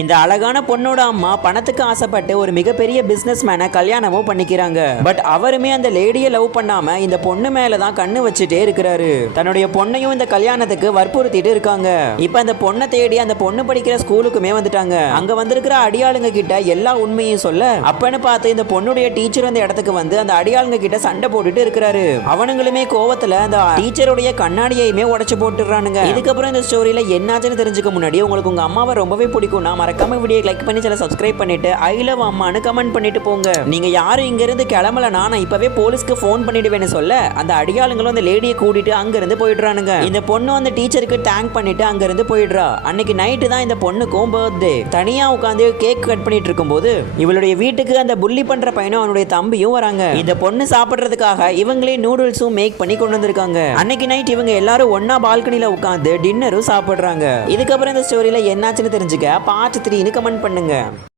இந்த அழகான பொண்ணோட அம்மா பணத்துக்கு ஆசைப்பட்டு ஒரு மிகப்பெரிய பிசினஸ் மேனை கல்யாணமும் பண்ணிக்கிறாங்க. பட் அவருமே அந்த லேடியை லவ் பண்ணாம இந்த பொண்ணு மேலதான் கண்ணு வச்சுட்டே இருக்கிறாரு. தன்னுடைய பொண்ணையும் இந்த கல்யாணத்துக்கு வற்புறுத்திட்டு இருக்காங்க. இப்ப அந்த பொண்ணை தேடி அந்த பொண்ணு படிக்கிற ஸ்கூலுக்குமே வந்துட்டாங்க. அங்க வந்திருக்கிற அடியாளுங்க கிட்ட எல்லா உண்மையும் சொல்ல அப்பன்னு பார்த்து இந்த பொண்ணுடைய டீச்சர் அந்த இடத்துக்கு வந்து அந்த அடியாளுங்க கிட்ட சண்டை போட்டுட்டு இருக்கிறாரு. அவனுங்களுமே கோவத்துல அந்த டீச்சருடைய கண்ணாடியையுமே உடைச்சு போட்டுறானுங்க. இதுக்கப்புறம் இந்த ஸ்டோரியில என்னாச்சுன்னு தெரிஞ்சுக்க முன்னாடி உங்களுக்கு உங்க அம்மாவை ரொம்பவே பிடிக்கும், மறக்காம வீடியோ லைக் பண்ணி சேனலை சப்ஸ்கிரைப் பண்ணிட்டு ஐ லவ் அம்மான்னு கமெண்ட் பண்ணிட்டு போங்க. நீங்க யாரும் இங்க இருந்து கிளம்பலனா நான் இப்பவே போலீஸ்க்கு ஃபோன் பண்ணிடுவேன்னு சொல்ல அந்த அடியாளுங்களும் அந்த லேடியை கூட்டிட்டு அங்க இருந்து போயிடுறானுங்க. இந்த பொண்ணு அந்த டீச்சருக்கு தேங்க் பண்ணிட்டு அங்க இருந்து போயிடுறா. அன்னைக்கு நைட்டு தான் இந்த பொண்ணுக்கும் பர்த்டே. தனியா உட்காந்து கேக் கட் பண்ணிட்டு இருக்கும்போது இவளுடைய வீட்டுக்கு அந்த புள்ளி பண்ற பையனும் அவனுடைய தம்பியும் வராங்க. இந்த பொண்ணு சாப்பிடுறதுக்காக இவங்களே நூடுல்ஸும் மேக் பண்ணி கொண்டு வந்திருக்காங்க. அன்னைக்கு நைட் இவங்க எல்லாரும் ஒன்னா பால்கனில உட்காந்து டின்னரும் சாப்பிடுறாங்க. இதுக்கப்புறம் இந்த ஸ்டோரியில என்னாச்சுன்னு தெரிஞ்சுக்க பார்ட் 3ன்னு கமெண்ட் பண்ணுங்க.